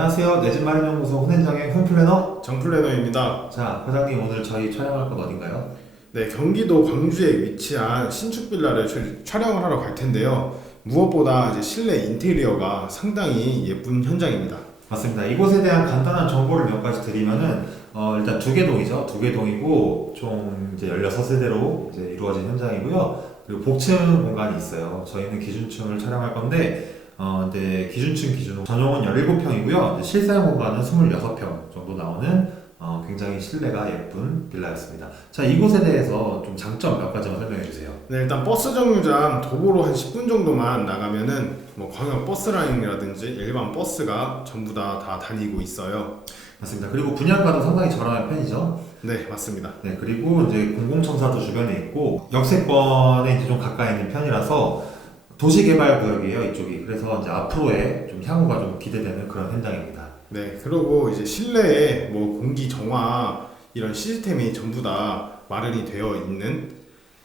안녕하세요. 내 집 마련 연구소 혼현장의 홈플래너. 정플래너입니다. 자, 과장님 오늘 저희 촬영할 건 어딘가요? 네, 경기도 광주에 위치한 신축 빌라를 촬- 촬영을 하러 갈 텐데요. 무엇보다 이제 실내 인테리어가 상당히 예쁜 현장입니다. 맞습니다. 이곳에 대한 간단한 정보를 몇 가지 드리면은 어, 일단 두개 동이죠. 두개 동이고 총 이제 16세대로 이제 이루어진 현장이고요. 그리고 복층 공간이 있어요. 저희는 기준층을 촬영할 건데 어, 근데 기준층 기준으로 전용은 17평이고요. 실사용 공간은 26평 정도 나오는 어, 굉장히 실내가 예쁜 빌라였습니다. 자, 이곳에 대해서 좀 장점 몇 가지만 설명해 주세요. 네, 일단 버스 정류장 도보로 한 10분 정도만 나가면은 뭐 광역 버스 라인이라든지 일반 버스가 전부 다, 다 다니고 있어요. 맞습니다. 그리고 분양가도 상당히 저렴한 편이죠. 네, 맞습니다. 네, 그리고 이제 공공청사도 주변에 있고 역세권에 이제 좀 가까이 있는 편이라서 도시개발 구역이에요 이쪽이. 그래서 이제 앞으로의 좀 향후가 좀 기대되는 그런 현장입니다. 네, 그리고 이제 실내에 뭐 공기 정화 이런 시스템이 전부 다 마련이 되어 있는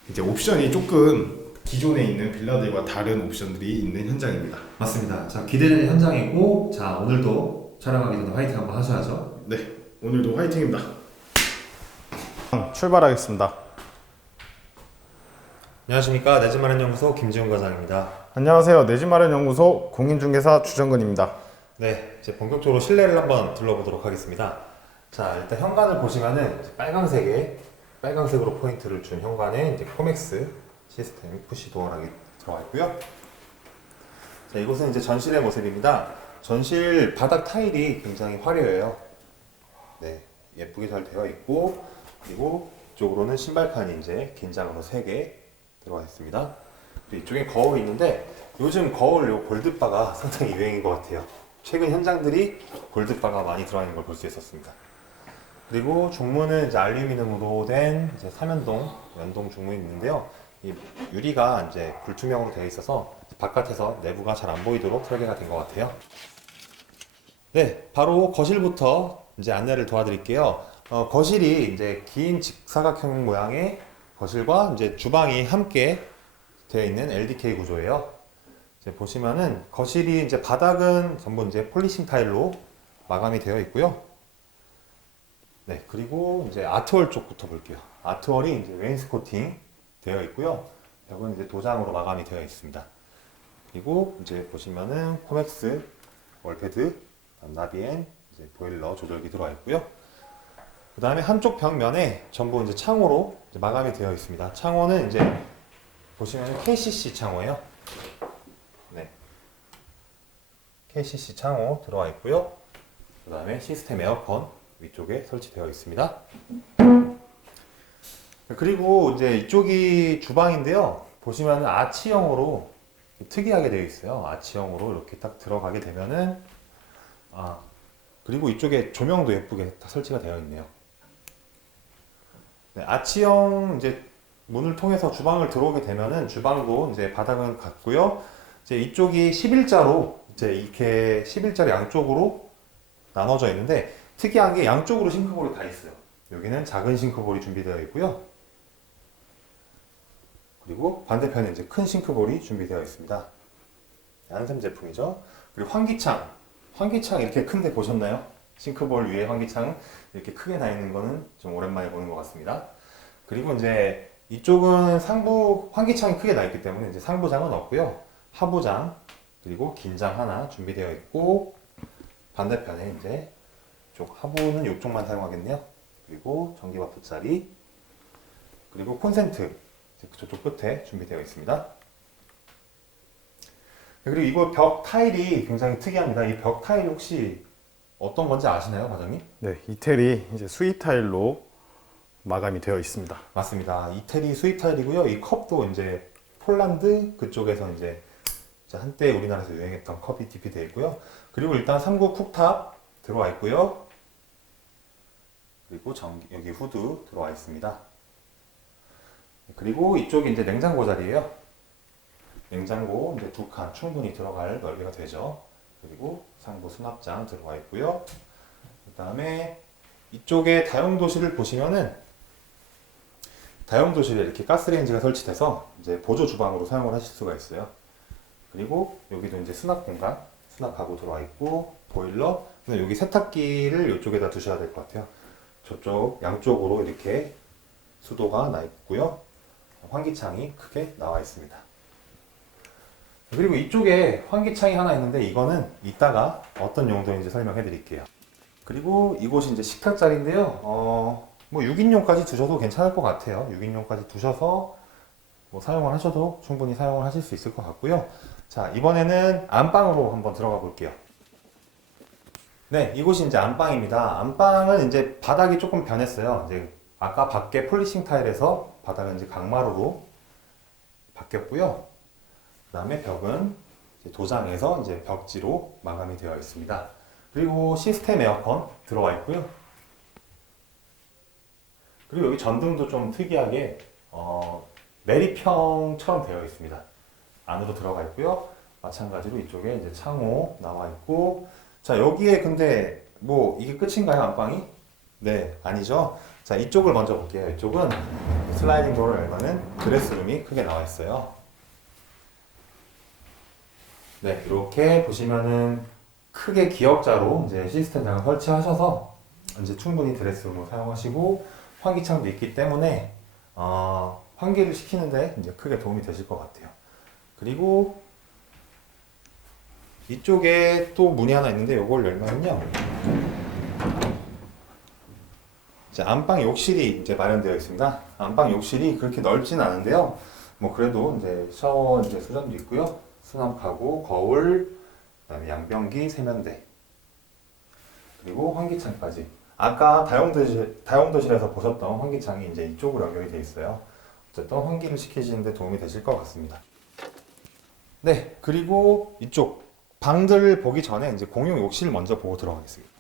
이제 옵션이 조금 기존에 있는 빌라들과 다른 옵션들이 있는 현장입니다. 맞습니다. 자, 기대되는 현장이고, 자 오늘도 촬영하기 전에 화이팅 한번 하셔야죠. 오늘도 화이팅입니다. 출발하겠습니다. 안녕하십니까 내 집 마련 연구소 김지훈 과장입니다. 안녕하세요. 내 집 마련 연구소 공인중개사 주정근입니다. 네, 이제 본격적으로 실내를 한번 둘러보도록 하겠습니다. 자, 일단 현관을 보시면은 이제 빨강색에 빨강색으로 포인트를 준 현관에 이제 코맥스 시스템 푸시 도어락이 들어가 있고요. 자, 이곳은 이제 전실의 모습입니다. 전실 바닥 타일이 굉장히 화려해요. 네, 예쁘게 잘 되어 있고 그리고 이쪽으로는 신발판이 이제 긴장으로 3개 들어가 있습니다. 이쪽에 거울이 있는데 요즘 거울 요 골드바가 상당히 유행인 것 같아요. 최근 현장들이 골드바가 많이 들어가 있는 걸 볼 수 있었습니다. 그리고 중문은 이제 알루미늄으로 된 이제 삼연동 연동 중문이 있는데요. 이 유리가 이제 불투명으로 되어 있어서 바깥에서 내부가 잘 안 보이도록 설계가 된 것 같아요. 네, 바로 거실부터 이제 안내를 도와드릴게요. 어, 거실이 이제 긴 직사각형 모양의 거실과 이제 주방이 함께 되어 있는 LDK 구조예요. 이제 보시면은 거실이 이제 바닥은 전부 이제 폴리싱 타일로 마감이 되어 있고요. 네, 그리고 이제 아트월 쪽부터 볼게요. 아트월이 이제 웨인스코팅 되어 있고요. 벽은 이제 도장으로 마감이 되어 있습니다. 그리고 이제 보시면은 코맥스 월패드, 나비엔 이제 보일러 조절기 들어와 있고요. 그 다음에 한쪽 벽면에 전부 이제 창호로 이제 마감이 되어 있습니다. 창호는 이제 보시면 KCC 창호예요. 네. KCC 창호 들어와 있고요. 그 다음에 시스템 에어컨 위쪽에 설치되어 있습니다. 그리고 이제 이쪽이 주방인데요. 보시면 아치형으로 특이하게 되어 있어요. 아치형으로 이렇게 딱 들어가게 되면은 아 그리고 이쪽에 조명도 예쁘게 딱 설치가 되어 있네요. 네, 아치형 이제 문을 통해서 주방을 들어오게 되면은 주방도 이제 바닥은 같고요. 이제 이쪽이 11자로 이제 이렇게 11자로 양쪽으로 나눠져 있는데 특이한 게 양쪽으로 싱크볼이 다 있어요. 여기는 작은 싱크볼이 준비되어 있고요. 그리고 반대편에 이제 큰 싱크볼이 준비되어 있습니다. 안샘 제품이죠. 그리고 환기창. 환기창 이렇게 큰데 보셨나요? 싱크볼 위에 환기창 이렇게 크게 나 있는 거는 좀 오랜만에 보는 것 같습니다. 그리고 이제 이쪽은 상부 환기창이 크게 나 있기 때문에 이제 상부장은 없고요. 하부장 그리고 긴장 하나 준비되어 있고 반대편에 이제 쪽 하부는 이쪽만 사용하겠네요. 그리고 전기바프 자리 그리고 콘센트 저쪽 끝에 준비되어 있습니다. 그리고 이거 벽 타일이 굉장히 특이합니다. 이 벽 타일 혹시 어떤 건지 아시나요, 과장님? 네, 이태리 이제 수입 타일로 마감이 되어 있습니다. 맞습니다. 이태리 수입 타일이고요. 이 컵도 이제 폴란드 그쪽에서 이제 한때 우리나라에서 유행했던 컵이 DP 되어 있고요. 그리고 일단 3구 쿡탑 들어와 있고요. 그리고 전 여기 후드 들어와 있습니다. 그리고 이쪽이 이제 냉장고 자리예요. 냉장고 이제 두 칸 충분히 들어갈 넓이가 되죠. 그리고 상부 수납장 들어가 있고요. 그 다음에 이쪽에 다용도실을 보시면은 다용도실에 이렇게 가스레인지가 설치돼서 이제 보조 주방으로 사용을 하실 수가 있어요. 그리고 여기도 이제 수납 공간, 수납 가구 들어와 있고 보일러, 여기 세탁기를 이쪽에다 두셔야 될 것 같아요. 저쪽 양쪽으로 이렇게 수도가 나 있고요. 환기창이 크게 나와 있습니다. 그리고 이쪽에 환기창이 하나 있는데 이거는 이따가 어떤 용도인지 설명해 드릴게요. 그리고 이곳이 이제 식탁 자리인데요. 어, 뭐 6인용까지 두셔도 괜찮을 것 같아요. 6인용까지 두셔서 뭐 사용을 하셔도 충분히 사용을 하실 수 있을 것 같고요. 자, 이번에는 안방으로 한번 들어가 볼게요. 네, 이곳이 이제 안방입니다. 안방은 이제 바닥이 조금 변했어요. 이제 아까 밖에 폴리싱 타일에서 바닥은 이제 강마루로 바뀌었고요. 그 다음에 벽은 이제 도장에서 이제 벽지로 마감이 되어 있습니다. 그리고 시스템 에어컨 들어와 있고요. 그리고 여기 전등도 좀 특이하게 어, 내리평처럼 되어 있습니다. 안으로 들어가 있고요. 마찬가지로 이쪽에 이제 창호 나와 있고 자 여기에 근데 뭐 이게 끝인가요 안방이? 네 아니죠. 자 이쪽을 먼저 볼게요. 이쪽은 슬라이딩 도어를 열면은 드레스룸이 크게 나와 있어요. 네 이렇게 보시면은 크게 기역자로 이제 시스템 장을 설치하셔서 이제 충분히 드레스룸으로 사용하시고 환기창도 있기 때문에 어, 환기를 시키는데 이제 크게 도움이 되실 것 같아요. 그리고 이쪽에 또 문이 하나 있는데 이걸 열면요. 이제 안방 욕실이 이제 마련되어 있습니다. 안방 욕실이 그렇게 넓진 않은데요. 뭐 그래도 이제 샤워 이제 수전도 있고요. 수납하고 거울, 그다음에 양변기, 세면대, 그리고 환기창까지. 아까 다용도실, 다용도실에서 보셨던 환기창이 이제 이쪽으로 연결이 되어 있어요. 어쨌든 환기를 시키시는데 도움이 되실 것 같습니다. 네, 그리고 이쪽 방들을 보기 전에 이제 공용 욕실 먼저 보고 들어가겠습니다.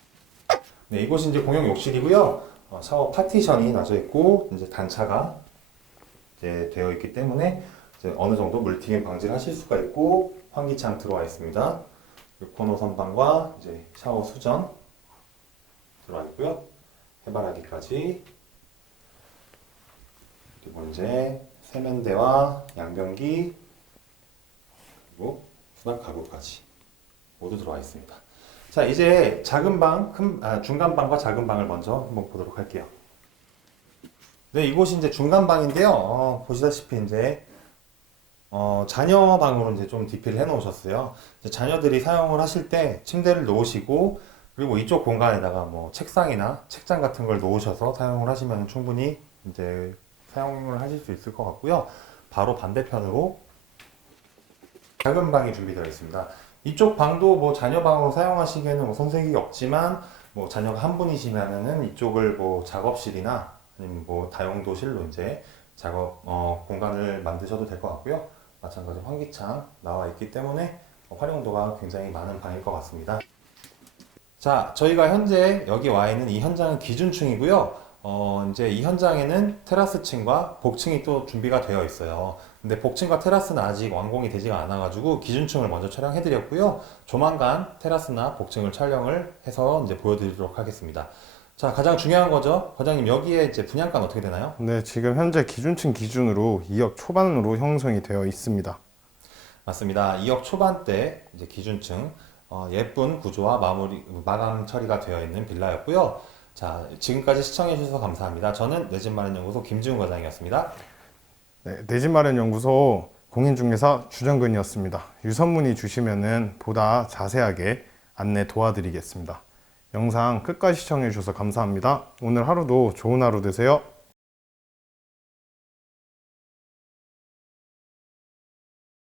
네, 이곳이 이제 공용 욕실이고요. 어, 샤워 파티션이 나져 있고 이제 단차가 이제 되어 있기 때문에 어느 정도 물튀김 방지를 하실 수가 있고 환기창 들어와 있습니다. 그리고 코너 선반과 이제 샤워 수전 들어와 있고요. 해바라기까지 그리고 이제 세면대와 양변기 그리고 수납 가구까지 모두 들어와 있습니다. 자 이제 작은 방, 큰, 아, 중간 방과 작은 방을 먼저 한번 보도록 할게요. 네 이곳이 이제 중간 방인데요. 어, 보시다시피 이제 어, 자녀 방으로 이제 좀 디피를 해 놓으셨어요. 자녀들이 사용을 하실 때 침대를 놓으시고 그리고 이쪽 공간에다가 뭐 책상이나 책장 같은 걸 놓으셔서 사용을 하시면 충분히 이제 사용을 하실 수 있을 것 같고요. 바로 반대편으로 작은 방이 준비되어 있습니다. 이쪽 방도 뭐 자녀 방으로 사용하시기에는 뭐 손색이 없지만 뭐 자녀가 한 분이시면은 이쪽을 뭐 작업실이나 아니면 뭐 다용도실로 이제 작업 어, 공간을 만드셔도 될 것 같고요. 마찬가지로 환기창 나와 있기 때문에 활용도가 굉장히 많은 방일 것 같습니다. 자, 저희가 현재 여기 와 있는 이 현장은 기준층이고요. 어, 이제 이 현장에는 테라스층과 복층이 또 준비가 되어 있어요. 근데 복층과 테라스는 아직 완공이 되지가 않아가지고 기준층을 먼저 촬영해드렸고요. 조만간 테라스나 복층을 촬영을 해서 이제 보여드리도록 하겠습니다. 자, 가장 중요한 거죠. 과장님, 여기에 이제 분양가는 어떻게 되나요? 네, 지금 현재 기준층 기준으로 2억 초반으로 형성이 되어 있습니다. 맞습니다. 2억 초반대 이제 기준층 어, 예쁜 구조와 마무리 마감 처리가 되어 있는 빌라였고요. 자, 지금까지 시청해 주셔서 감사합니다. 저는 내 집 마련 연구소 김지훈 과장이었습니다. 네, 내집 마련 연구소 공인중개사 주정근이었습니다. 유선문의 주시면은 보다 자세하게 안내 도와드리겠습니다. 영상 끝까지 시청해 주셔서 감사합니다. 오늘 하루도 좋은 하루 되세요.